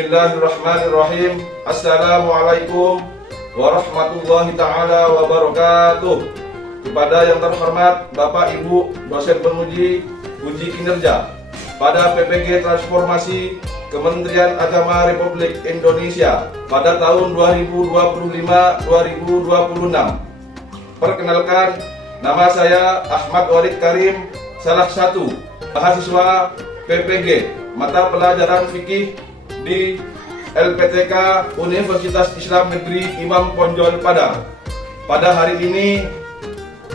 Bismillahirrahmanirrahim. Assalamualaikum warahmatullahi ta'ala wabarakatuh. Kepada yang terhormat Bapak Ibu dosen penguji uji kinerja pada PPG Transformasi Kementerian Agama Republik Indonesia pada tahun 2025-2026. Perkenalkan, nama saya Ahmad Walid Karim, salah satu mahasiswa PPG mata pelajaran fikih di LPTK Universitas Islam Negeri Imam Bonjol Padang. Pada hari ini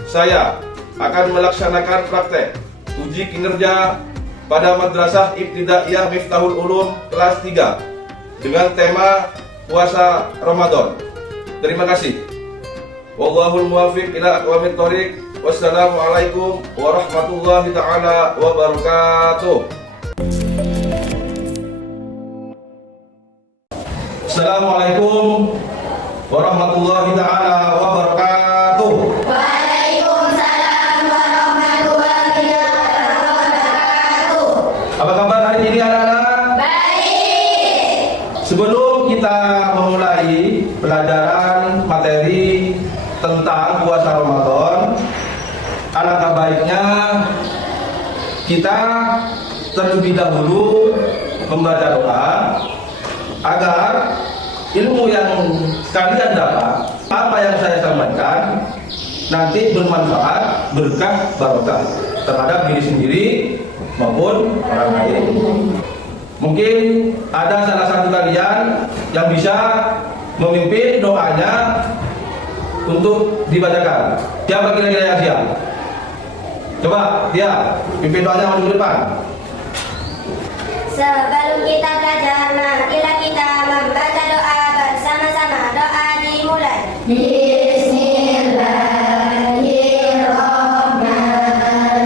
saya akan melaksanakan praktek uji kinerja pada Madrasah Ibtidaiyah Miftahul Ulum kelas 3 dengan tema puasa Ramadan. Terima kasih. Wallahul muwaffiq ila aqwamit thoriq. Wassalamualaikum warahmatullahi taala wabarakatuh. Assalamualaikum warahmatullahi taala wabarakatuh. Waalaikumsalam warahmatullahi wabarakatuh. Apa kabar hari ini anak-anak? Baik. Sebelum kita memulai pelajaran materi tentang puasa Ramadan, alangkah baiknya kita terlebih dahulu membaca doa agar ilmu yang kalian dapat, apa yang saya sampaikan nanti bermanfaat, berkah, barokah terhadap diri sendiri maupun orang lain. Mungkin ada salah satu kalian yang bisa memimpin doanya untuk dibacakan. Siapa kira-kira yang siap? Coba dia pimpin doanya maju ke depan. Sebelum kita belajar, marilah kita membaca doa bersama-sama. Doa dimulai.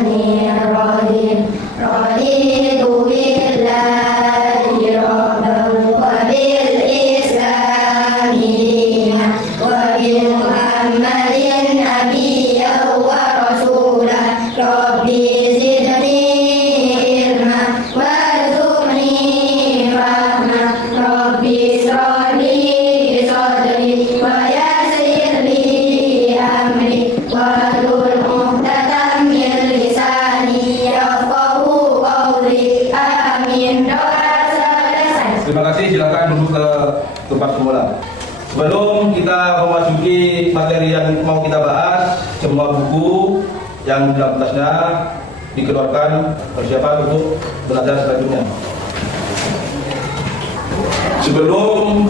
Bismillahirrahmanirrahim. Raditu billahi rabban wa bil islami dinan wa bi Muhammadin nabiyyan wa rasulan. Rabbi zidni ilma warzuqni rahmah. Rabbi ishrah li sadri wa yassir li amri wahlul 'uqdatam min lisani yafqahu qawli. Amin. Doa selesai. Terima kasih, silakan duduk ke tempat semula. Sebelum kita memasuki materi yang mau kita bahas, semua buku yang di atasnya dikeluarkan, persiapan untuk belajar selanjutnya. Sebelum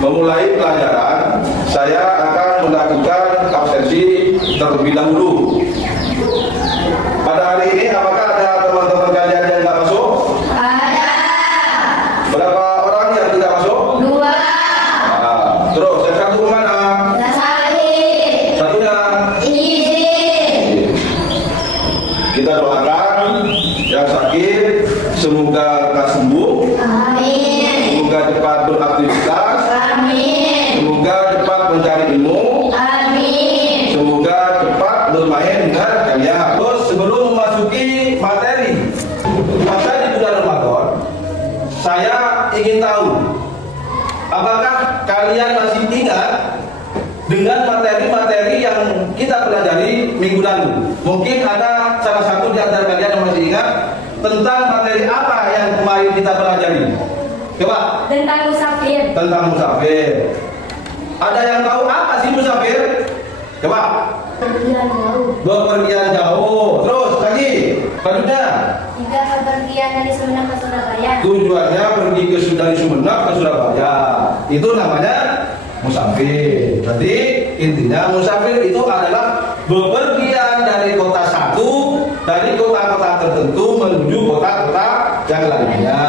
memulai pelajaran, saya akan melakukan absensi terlebih dahulu. Pada hari ini, apakah ada teman-teman kalian yang tidak masuk? Ada. Berapa orang yang tidak masuk? 2. Terus yang satu kemana? Salih. Satunya Izin. kita doakan yang sakit semoga lekas sembuh, Amin. semoga cepat beraktivitas, Amin. semoga cepat mencari ilmu, Amin. semoga cepat bermain dengan kalian. Terus sebelum memasuki materi puasa di bulan Ramadan, saya ingin tahu apakah kalian masih ingat dengan materi-materi yang kita pelajari minggu lalu. Mungkin ada salah satu di antara kalian yang masih ingat tentang materi apa yang kemarin kita pelajari. Coba, Tentang musafir. tentang musafir. Ada yang tahu apa sih musafir? Coba, Pergian jauh. bepergian jauh. Terus lagi, selanjutnya Jika bepergian dari Sumeneb ke Surabaya. tujuannya pergi dari Sumeneb ke Surabaya. Itu namanya musafir. Berarti intinya musafir itu adalah bepergian dari kota satu, dari kota-kota tertentu menuju kota-kota yang lainnya.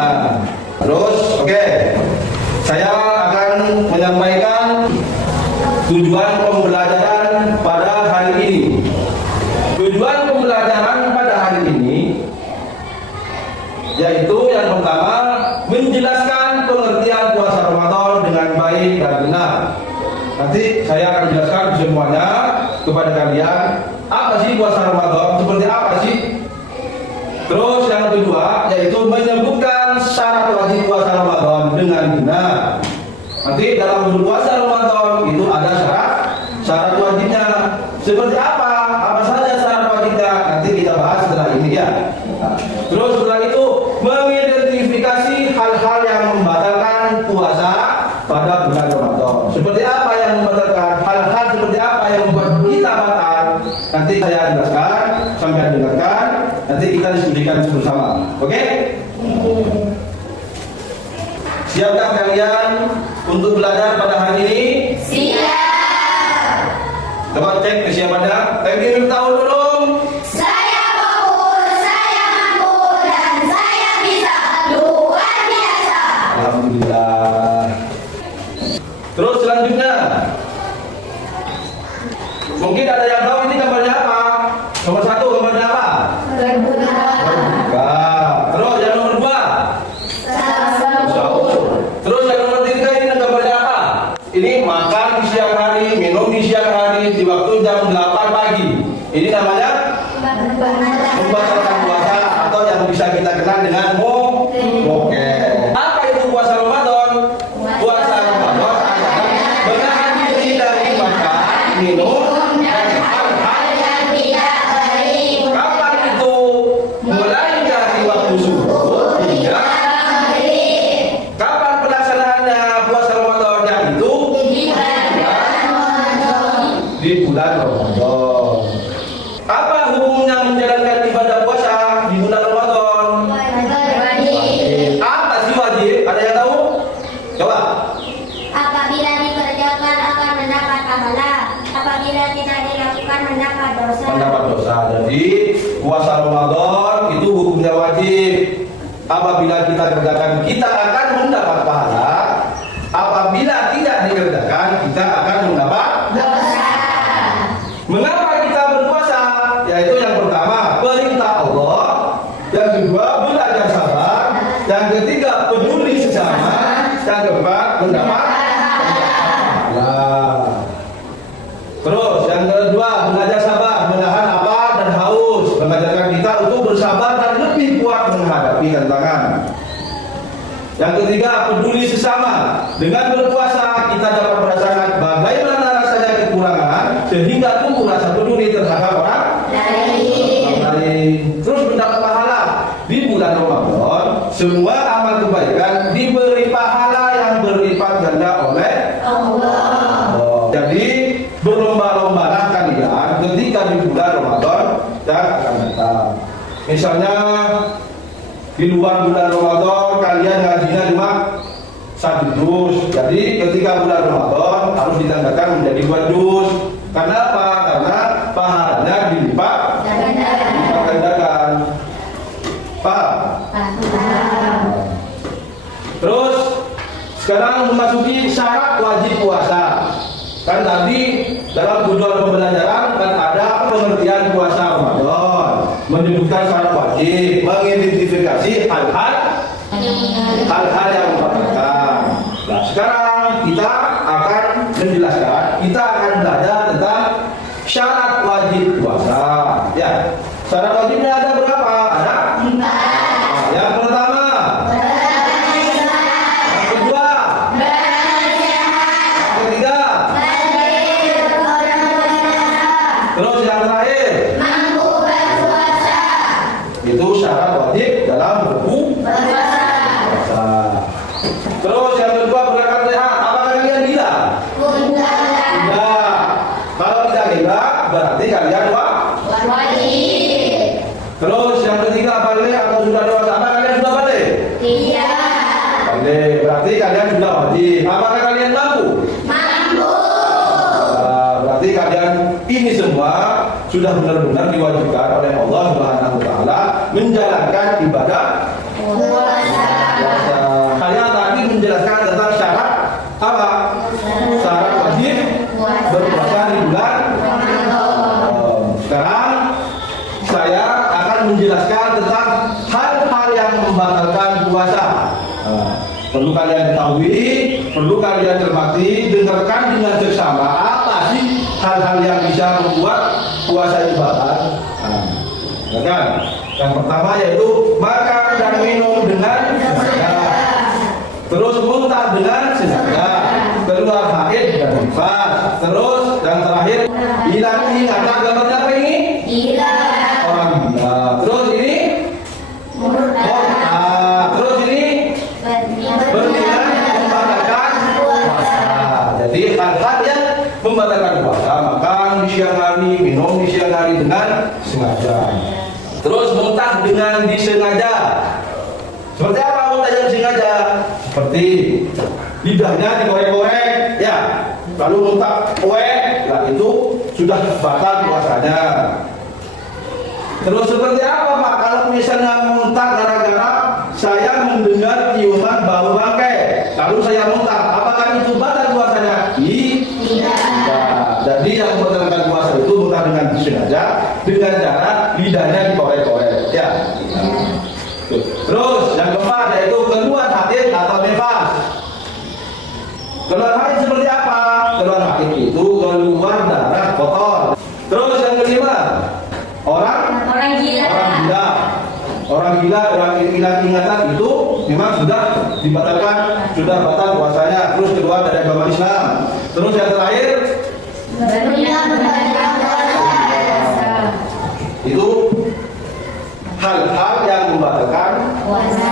Terus, oke, saya akan menyampaikan tujuan pembelajaran pada hari ini. Tujuan pembelajaran pada hari ini yaitu yang pertama, menjelaskan pengertian puasa Ramadan dengan baik dan benar. Nanti saya akan jelaskan semuanya kepada kalian. Apa sih puasa Ramadan? Seperti apa sih? Terus yang kedua yaitu menyebutkan syarat wajib puasa Ramadan dengan benar. Nanti dalam berpuasa Ramadan itu ada syarat wajibnya. Seperti apa? Apa saja syarat wajibnya? Nanti kita bahas setelah ini ya. Nah, terus setelah itu mengidentifikasi hal-hal yang membatalkan puasa pada bulan Ramadan. Seperti apa yang membatalkan? Hal-hal seperti apa yang membuat kita batal? Nanti saya jelaskan, sampai dengarkan. Nanti kita diskusikan bersama. Oke? Siapkah kalian untuk belajar pada hari ini? Siap. Coba cek kesiapannya. Thank tahu belum? Saya fokus, saya mampu, dan saya bisa. Luar biasa. Alhamdulillah. Terus selanjutnya, mungkin ada yang tahu ini gambarnya apa? Nomor 1 gambarnya apa? Berbuka. Terus yang nomor 2? Terus yang nomor 3 ini gambarnya apa? Ini makan di siang hari, minum di siang hari di waktu jam 8 pagi. Ini namanya membatalkan puasa atau yang bisa kita kenal dengan mokeh. Apa itu puasa Ramadan? Puasa Ramadan adalah menahan diri dari makan, minum, dan hal-hal yang tidak baik. Kapan itu? Mulai dari waktu subuh hingga kapan pelaksanaannya puasa Ramadan yang itu? Di bulan Ramadan. Apa hukumnya menjalankan ibadah puasa di bulan Ramadan? Apa sih wajib? Ada yang tahu? Coba. Apabila dikerjakan akan mendapat pahala, apabila tidak dilakukan mendapat dosa. Mendapat dosa. Jadi puasa Ramadan itu hukumnya wajib. Apabila kita kerjakan kita akan mendapat pahala. Apabila tidak dikerjakan kita akan mendapat Dosa. Mengapa kita berpuasa? Yaitu yang pertama, perintah Allah. Yang kedua, belajar sabar. Yang ketiga, peduli sesama. Yang keempat, mendapat pahala. Terus, yang kedua, belajar sabar, menahan lapar dan haus. Mengajarkan kita untuk bersabar dan lebih kuat menghadapi tantangan. Yang ketiga, peduli sesama. Dengan berpuasa, kita dapat merasakan bagaimana rasanya kekurangan, sehingga tumbuh rasa peduli terhadap orang lain. Terus mendapat pahala. Di bulan Ramadan, semua amal kebaikan diberi pahala yang berlipat ganda oleh Allah. Jadi, berlomba-lombalah kalian ketika di bulan Ramadan yang akan datang. Misalnya, di luar bulan Ramadan kalian ngajinya cuma 1 juz. Jadi ketika bulan Ramadan harus ditambahkan menjadi 2 juz. Karena apa? Karena pahalanya dilipat gandakan. Paham? Terus sekarang memasuki syarat wajib puasa. Kan tadi dalam tujuan pembelajaran kan ada pengertian puasa Ramadan, menyebutkan syarat wajib, mengidentifikasi hal-hal yang membatalkan. Nah, sekarang kita akan menjelaskan, kita akan belajar tentang syarat wajib puasa. Ya, syarat wajibnya ada berapa? Ada 4. Yang pertama, yang kedua, yang ketiga, terus yang terakhir, Mampu berpuasa. itu syarat wajib dalam berpuasa. Terus yang kedua, berangkat sehat. Apakah kalian gila? Tidak. Kalau tidak gila, berarti kalian Wajib. Terus yang ketiga, balik atau sudah dewasa. Apakah kalian sudah balik? Tidak. Balik. Berarti kalian sudah wajib. Apakah kalian mampu? Mampu. Berarti kalian ini semua sudah benar-benar diwajibkan oleh Allah Subhanahu wa taala menjalankan ibadah Puasa. puasa. Saya tadi menjelaskan tentang syarat apa? Syarat wajib berpuasa di bulan Ramadan. Sekarang saya akan menjelaskan tentang hal-hal yang membatalkan puasa. Perlu kalian ketahui, perlu kalian cermati, dengarkan dengan seksama apa sih hal-hal yang bisa membuat puasa itu batal. Ya kan? Yang pertama yaitu makan dan minum dengan sengaja. Hilangin ingatan, gambarnya apa ini? Gila. Orang gila. Terus ini? Terus ini? Berniat membatalkan puasa. Jadi hal-hal yang membatalkan puasa, makan di siang hari, minum di siang hari dengan sengaja. Terus muntah dengan disengaja. Seperti apa muntah yang disengaja? Seperti lidahnya dikorek-korek, ya, lalu muntah nah itu sudah batal puasanya. Terus seperti apa Pak? Kalau misalnya muntah gara-gara saya mendengar ciuman bau bangkai, lalu saya muntah, apakah itu batal puasanya? Tidak. Jadi yang membatalkan puasa itu muntah dengan disengaja, dengan cara lidahnya dikorek-korek, ya. Terus yang keempat yaitu keluar haid atau nifas. Keluar haid seperti apa? Keluar haid itu keluar darah kotor. Terus yang kelima, orang gila. Orang gila, orang hilang ingatan itu memang sudah dibatalkan, sudah batal puasanya. Terus keluar dari agama Islam. Terus yang terakhir, itu hal-hal yang membatalkan puasa.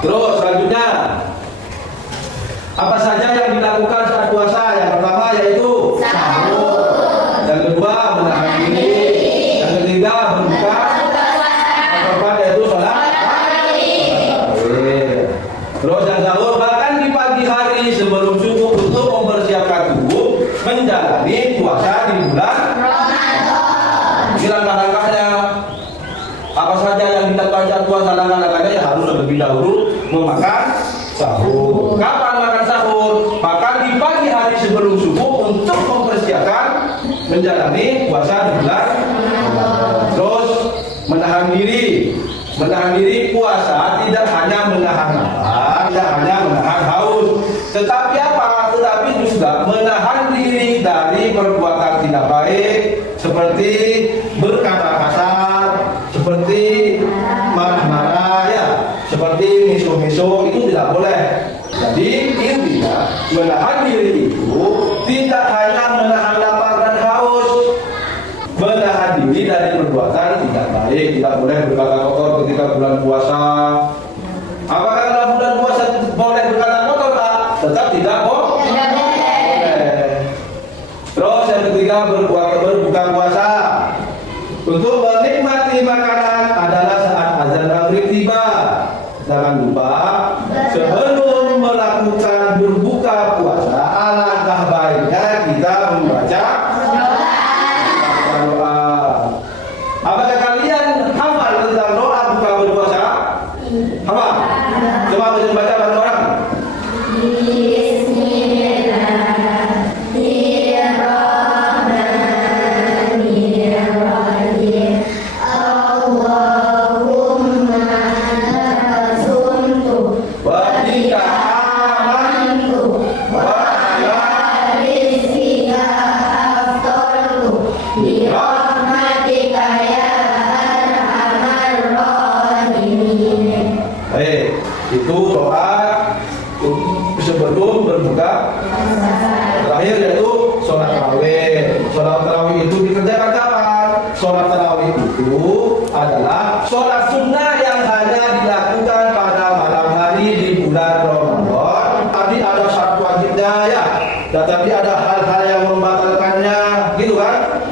Terus selanjutnya, apa saja yang dilakukan saat puasa? Yang pertama yaitu sahur. Yang kedua menahan diri. Yang ketiga berbuka. Yang keempat yaitu sholat. Terus yang sahur bahkan di pagi hari sebelum subuh untuk mempersiapkan tubuh menjalani puasa di bulan Ramadan. Ini langkah-langkahnya. Apa saja yang dilakukan saat puasa, langkah-langkahnya ya harus lebih dahulu memakan sahur. Kapan makan sahur? Makan di pagi hari sebelum subuh untuk mempersiapkan menjalani puasa di bulan. Terus menahan diri. Menahan diri puasa tidak hanya menahan lapar, tidak hanya menahan haus, tetapi apa? Tetapi juga menahan diri dari perbuatan tidak baik seperti berkata kasar, seperti marah-marah, ya, seperti miso-miso, itu tidak boleh. Jadi intinya menahan diri itu tidak hanya menahan lapar dan haus, menahan diri dari perbuatan tidak baik. Tidak boleh berkata kotor ketika bulan puasa. Apakah dalam bulan puasa boleh berkata kotor Pak? Tetap tidak boleh. Terus yang ketiga berbuka puasa. Untuk menikmati makanan adalah saat azan maghrib tiba. Jangan lupa sebelum melakukan berbuka puasa, alangkah baiknya kita membaca doa. Apakah kalian hafal tentang doa buka berpuasa? Hafal? Coba baca bareng orang. Itu doa sebelum berbuka. Terakhir yaitu sholat tarawih. Sholat tarawih itu dikerjakan kapan? Sholat tarawih itu adalah sholat sunnah yang hanya dilakukan pada malam hari di bulan Ramadan. Tadi ada syarat wajibnya, ya, tetapi ada hal-hal yang membatalkannya, gitu kan?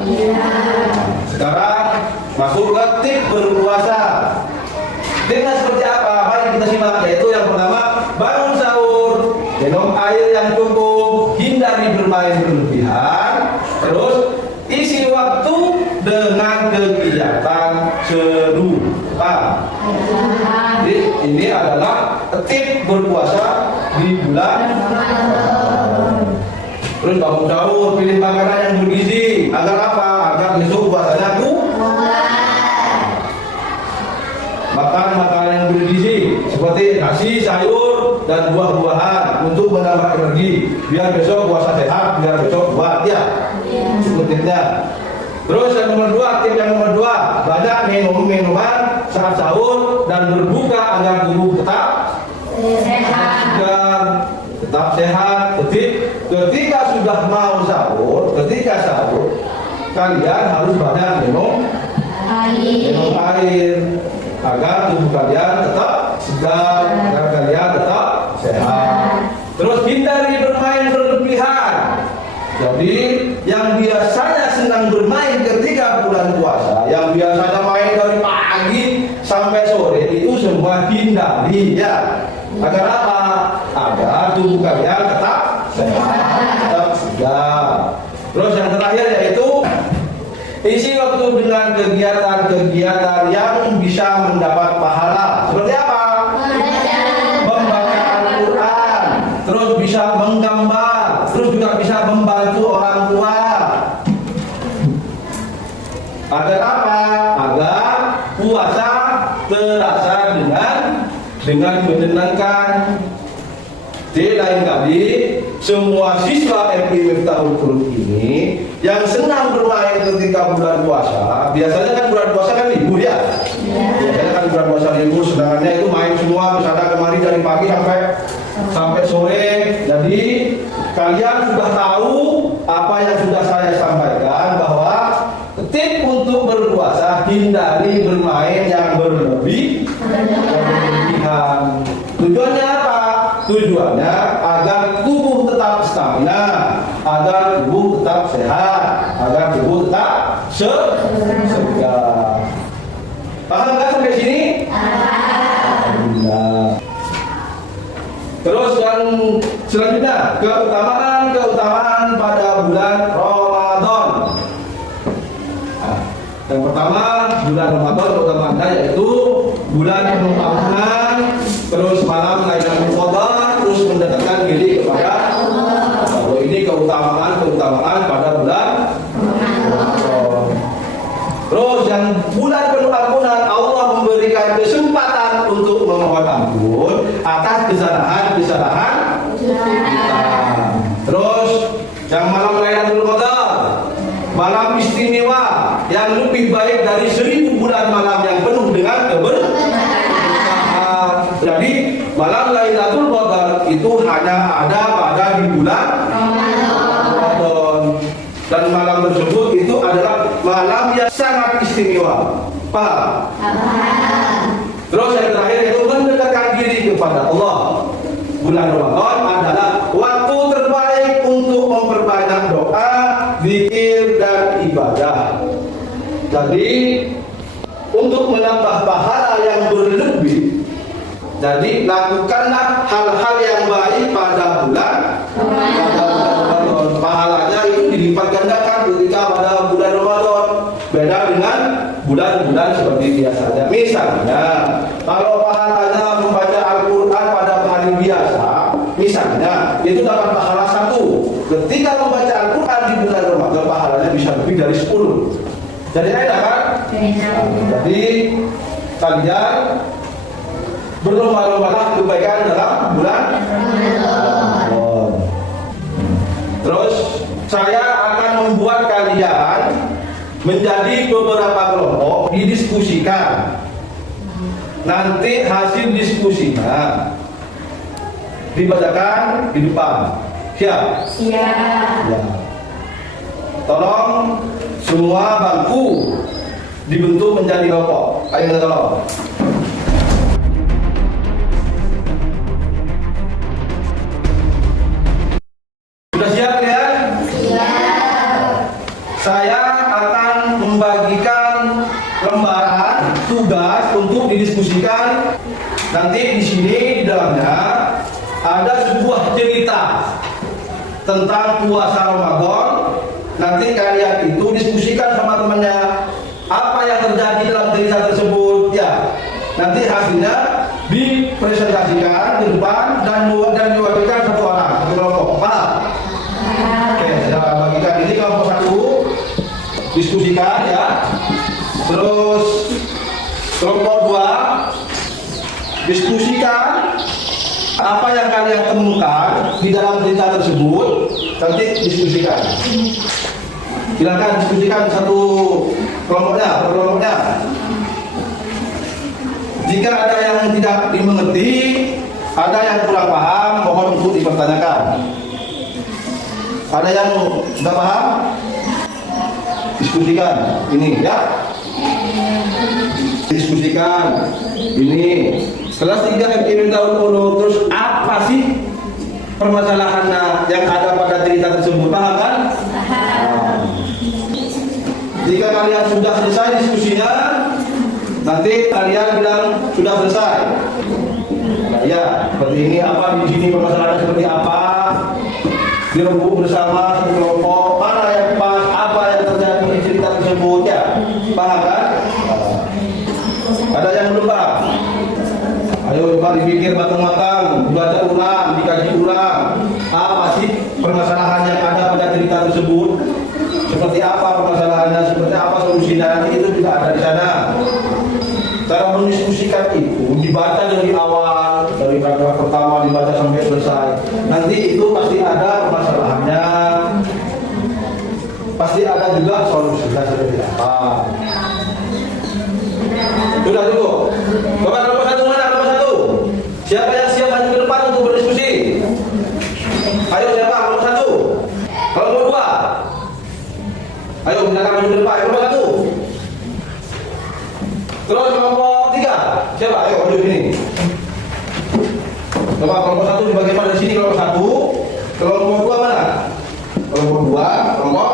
Sekarang masuk ke tip berpuasa. Dengan seperti apa? Mari kita simak. Yaitu yang pertama, bangun sahur, minum air yang cukup, hindari bermain berlebihan. Terus isi waktu dengan kegiatan serupa. Jadi ini adalah tip berpuasa di bulan. Terus bangun sahur, pilih makanan yang bergizi. Agar apa? Agar besok puasanya makan makanan yang bergizi seperti nasi, sayur, dan buah-buahan untuk menambah energi. Biar besok puasa sehat, biar besok kuat, ya. Sebetulnya. Terus yang nomor dua, tip yang nomor dua, banyak minum minuman saat sahur dan berbuka agar tubuh tetap sehat. Tetap sehat. Ketika sudah mau sahur, ketika sahur kalian harus banyak minum air agar tubuh kalian tetap segar, agar kalian tetap sehat. Terus hindari bermain berlebihan. Jadi yang biasanya senang bermain ketika bulan puasa, yang biasanya main dari pagi sampai sore, itu semua hindari ya. Agar apa? Agar tubuh kalian tetap sehat, tetap segar. Terus yang terakhir yaitu isi waktu dengan kegiatan-kegiatan yang bisa mendapat pahala. Seperti apa? Membaca Al-Quran, terus bisa menggambar, terus juga bisa membantu orang tua. Agar apa? Agar puasa terasa dengan menyenangkan. Di lain kali, semua siswa MP Miftahul Qulub ini yang senang bermain ketika bulan puasa, biasanya kan bulan puasa kan libur ya. Biasanya kan bulan puasa libur, sedangkannya itu main semua misalnya kemari dari pagi sampai sore. Jadi kalian sudah tahu apa yang sudah saya sampaikan, bahwa tip untuk berpuasa hindari bermain yang berlebihan. Tujuannya apa? Tujuannya agar tubuh tetap stamina, agar tubuh tetap sehat, agar tubuh tetap segar. Paham nggak sampai sini? Alhamdulillah. Terus yang selanjutnya, keutamaan pada bulan Ramadan. Yang pertama, bulan Ramadan keutamaannya yaitu bulan penuh ampunan, terus malam Lailatul Qadar, terus mendekatkan diri kepada Allah. Ini keutamaan pada bulan Ramadan. Terus yang bulan penuh ampunan, Allah memberikan kesempatan untuk memohon ampun atas kesalahan kita. Terus yang malam Lailatul Qadar, malam istimewa yang lebih baik dari 1000 bulan malam yang penuh dengan keberkahan. Jadi malam Lailatul Qadar itu hanya ada pada di bulan Ramadan. Dan malam tersebut itu adalah malam yang sangat istimewa. Paham? Terus yang terakhir itu mendekatkan diri kepada Allah. Bulan Ramadan adalah waktu terbaik untuk memperbanyak doa, zikir dan ibadah. Jadi untuk menambah pahala yang berlebih, jadi lakukanlah hal-hal yang baik pada bulan Ramadan. Pahalanya itu dilipat gandakan ketika pada bulan Ramadan. Beda dengan bulan-bulan seperti biasanya. Misalnya, kalau pahalanya membaca Al-Quran pada hari biasa, misalnya itu dapat pahala 1. Ketika membaca Al-Quran di bulan Ramadan, pahalanya bisa lebih dari 10. Jadi enak kan? Jadi kalian berlomba-lombalah kebaikan dalam bulan Ramadan. Terus saya akan membuat kalian menjadi beberapa kelompok, didiskusikan. Nanti hasil diskusinya dibacakan di depan. Siap? Siap. Ya. Tolong semua bangku dibentuk menjadi kelompok. Ayo minta tolong. Sudah siap kalian? Siap. Saya akan membagikan lembaran tugas untuk didiskusikan. Nanti di sini di dalamnya ada sebuah cerita tentang puasa Ramadan. Nanti kalian itu diskusikan sama temannya apa yang terjadi dalam cerita tersebut ya. Nanti hasilnya dipresentasikan di depan dan diwakilkan satu orang, satu kelompok. Paham? Oke, saya bagikan ini kelompok 1 diskusikan ya. Terus kelompok 2 diskusikan apa yang kalian temukan di dalam cerita tersebut. Nanti diskusikan. Silakan diskusikan satu kelompoknya. Jika ada yang tidak dimengerti, ada yang kurang paham, mohon untuk dipertanyakan. Ada yang tidak paham? diskusikan ini ya. Diskusikan ini. Kelas 3 FKIP tahun 10, terus apa sih permasalahannya yang ada pada cerita tersebut, paham kan? Jika kalian sudah selesai diskusinya, nanti kalian bilang sudah selesai. Nah, ya, seperti ini apa di sini permasalahannya seperti apa? Dirembuk bersama satu kelompok, mana yang pas, apa yang terjadi di cerita tersebut ya, paham kan? Ada yang belum paham? Ayo coba dipikir matang-matang, dibaca ulang, dikaji ulang. Apa sih permasalahan yang ada pada cerita tersebut? Seperti apa permasalahannya? Seperti apa solusinya? Nanti itu juga ada di sana. Cara mendiskusikan itu dibaca dari awal, dari paragraf pertama dibaca sampai selesai. Nanti itu pasti ada permasalahannya, pasti ada juga solusinya seperti apa. Sudah cukup. Bapak kelompok 1 mana? Kelompok 1. Siapa yang siap maju ke depan untuk berdiskusi? Ayo siapa? Kelompok 1. Kelompok 2. Ayo silakan maju ke depan. Kelompok 1. Terus kelompok 3. Siapa? Ayo maju sini. Coba kelompok 1 di bagian mana? Di sini kelompok 1. Kelompok 2 mana? Kelompok 2, kelompok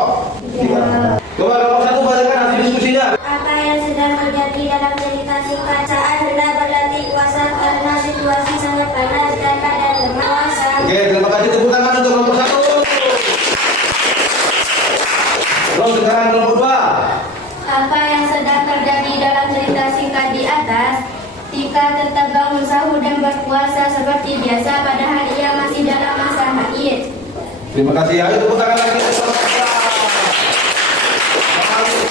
3. Coba kelompok 1 bacakan hasil diskusinya. Apa yang sedang terjadi dalam cerita singkat saat hendak berlatih puasa karena situasi sangat panas dan keadaan berpuasa. Oke, terima kasih, tepuk tangan untuk kelompok 1. Terus sekarang kelompok 2. Apa yang sedang terjadi dalam cerita singkat di atas? Tika tetap bangun sahur dan berpuasa seperti biasa padahal ia masih dalam masa haid. Terima kasih. Ayo tepuk tangan lagi.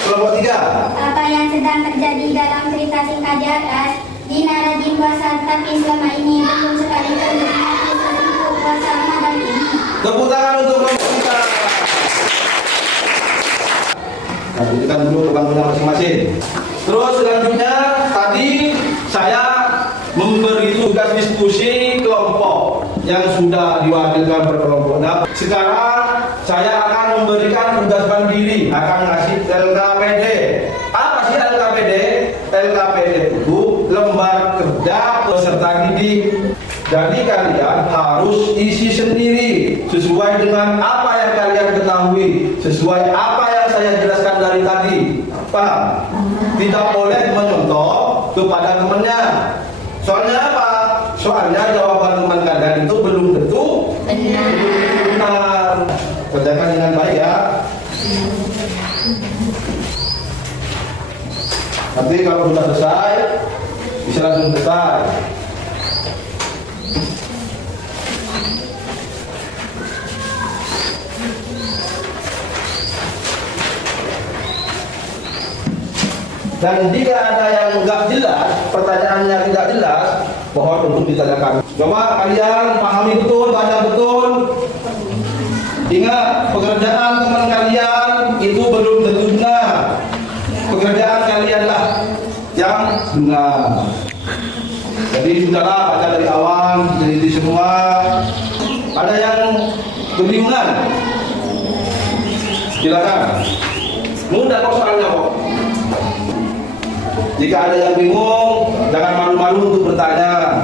Kelompok 3. Apa yang sedang terjadi dalam cerita singkat di atas? Dina rajin puasa tapi selama ini belum sekalipun menikmati seluruh puasa Ramadan ini. Tepuk tangan untuk kelompok 3. Nah, dudukkan dulu kebangkunya masing-masing. Terus selanjutnya tadi saya memberi tugas diskusi kelompok yang sudah diwakilkan per kelompok. Nah, sekarang saya akan memberikan tugas mandiri, akan ngasih LKPD. Apa sih LKPD? LKPD itu lembar kerja peserta didik. Jadi kalian harus isi sendiri sesuai dengan apa yang kalian ketahui, sesuai apa yang saya jelaskan dari tadi. Paham? Tidak boleh menyontoh kepada temannya. Soalnya apa? Soalnya jawaban teman kalian itu belum tentu benar. Kerjakan dengan baik ya. Nanti kalau sudah selesai, bisa langsung selesai. Dan jika ada yang enggak jelas, pertanyaannya tidak jelas, mohon untuk ditanyakan. Coba kalian pahami betul, baca betul. Ingat, pekerjaan teman kalian itu belum tentu benar. Pekerjaan kalianlah yang benar. Jadi sudahlah baca dari awal, jadi semua. Ada yang kebingungan? Silakan. Mudah kok soalnya kok. Jika ada yang bingung, jangan malu-malu untuk bertanya.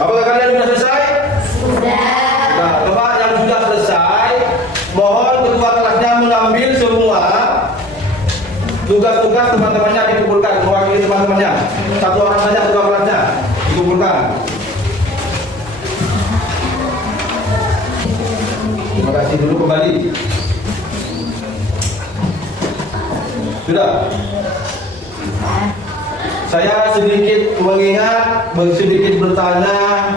Apakah kalian sudah selesai? Sudah. Nah, coba yang sudah selesai, mohon ketua kelasnya mengambil semua tugas-tugas teman-temannya dikumpulkan, mewakili teman-temannya. Satu orang saja ketua kelasnya dikumpulkan. Terima kasih dulu kembali. Sudah. Saya sedikit mengingat, sedikit bertanya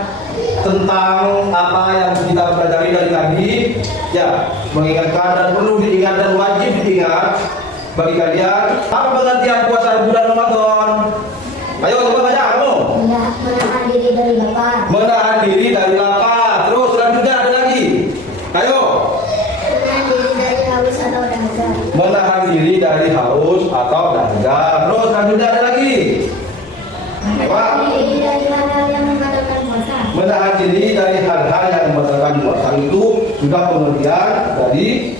tentang apa yang kita pelajari dari tadi. Ya, mengingatkan dan perlu diingat dan wajib diingat bagi kalian. Apa pengertian puasa bulan Ramadan? Ayo coba baca kamu. Menahan diri dari lapar. Menahan diri dari lapar. Terus selanjutnya ada lagi. Ayo. Menahan diri dari haus atau dahaga. Menahan diri dari haus atau dahaga. Terus selanjutnya ada lagi. Menahan diri dari hal-hal yang membatalkan puasa. menahan diri dari hal-hal yang membatalkan puasa itu sudah pengertian dari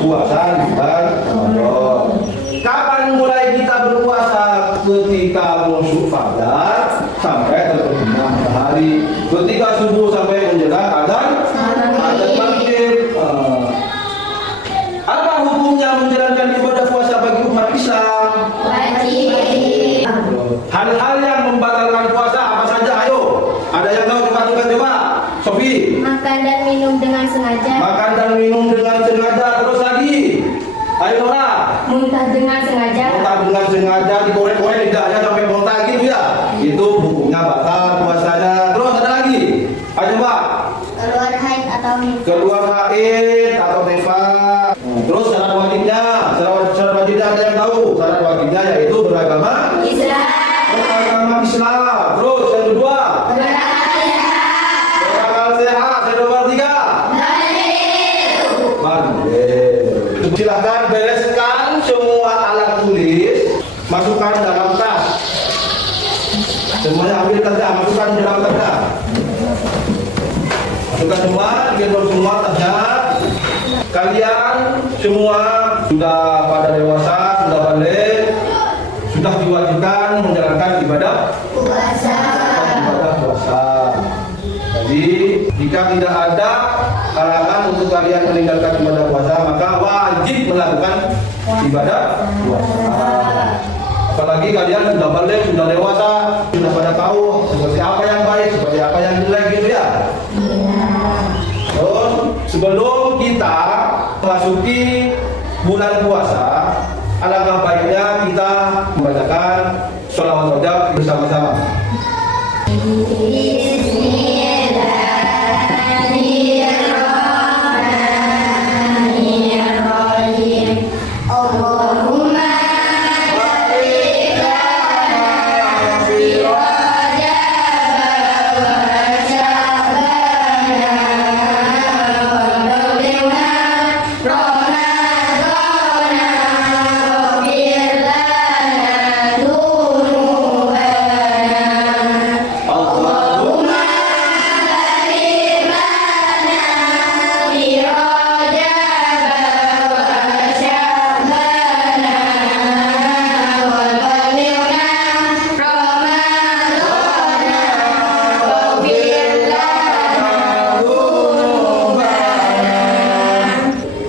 puasa di bulan Ramadan. Kapan mulai kita berpuasa? Ketika masuk fajar sampai terbenam matahari. Ketika subuh sampai menjelang adzan maghrib. Apa hukumnya menjalankan ibadah puasa bagi umat Islam? Wajib. Hal-hal yang membatalkan puasa apa saja? Ayo, ada yang tahu? Coba, Sofi. Makan dan minum dengan sengaja. Makan dan minum dengan sengaja. Terus lagi, ayo Nora. Muntah dengan sengaja. Muntah dengan sengaja, dikorek-korek lidahnya sampai muntah gitu ya. Itu hukumnya batal puasanya. Terus ada lagi, ayo coba. Keluar haid atau nifas. Keluar haid atau nifas. Terus syarat wajibnya, syarat wajibnya ada yang tahu? Syarat wajibnya yaitu beragama Islam. Beragama Islam. Terus yang kedua, berakal sehat. Yang nomor tiga, mandiri. Silahkan bereskan semua alat tulis, masukkan dalam tas. Semuanya ambil tasnya, masukkan dalam tasnya. Masukkan semua, gendong semua tasnya. Kalian semua sudah pada dewasa, sudah balik, sudah diwajibkan menjalankan ibadah Puasa. puasa. Jadi jika tidak ada halangan untuk kalian meninggalkan ibadah puasa, maka wajib melakukan ibadah puasa. Apalagi kalian sudah balik, sudah dewasa, sudah pada tahu seperti apa yang baik, seperti apa yang jelek gitu ya. Terus sebelum kita memasuki bulan puasa, alangkah baiknya kita membacakan sholawat wajib bersama-sama. Bismillahirrahmanirrahim. Allahumma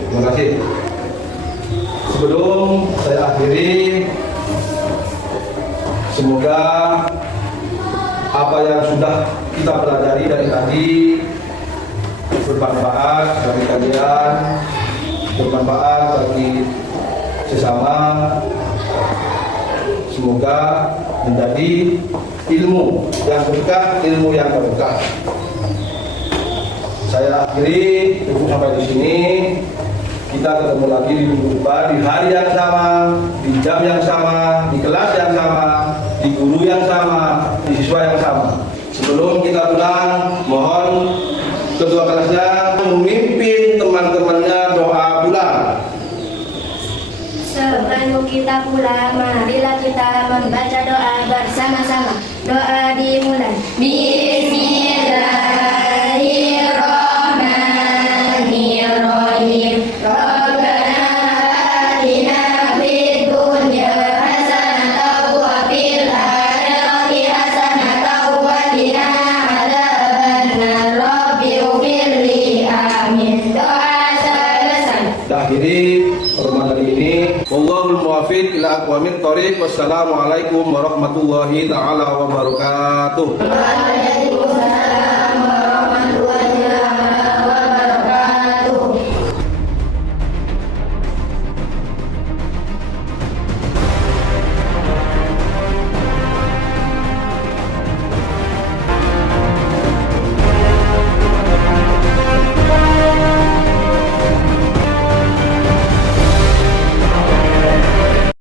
Terima kasih. Sebelum saya akhiri, semoga apa yang sudah kita pelajari dari tadi bermanfaat bagi kalian, bermanfaat bagi sesama. Semoga menjadi ilmu yang berkah, ilmu yang berkah. Saya akhiri cukup sampai di sini. Kita ketemu lagi di minggu depan, di hari yang sama, di jam yang sama, di kelas yang sama, di guru yang sama, di siswa yang sama. Sebelum kita pulang, mohon ketua kelasnya memimpin teman-temannya doa pulang. Sebelum kita pulang, marilah kita membaca doa bersama-sama. Doa dimulai. Bismillahirrahmanirrahim. Rabbana atina fid dunya hasanatan wa fil akhirati hasanatan wa qina adzabannar. Rabbi ighfirli. Amin. Doa selesai. Akhiri pertemuan ini. Wallahul muwaffiq ila aqwamit thoriq. Wassalamualaikum warahmatullahi taala wabarakatuh. Waalaikumsalam.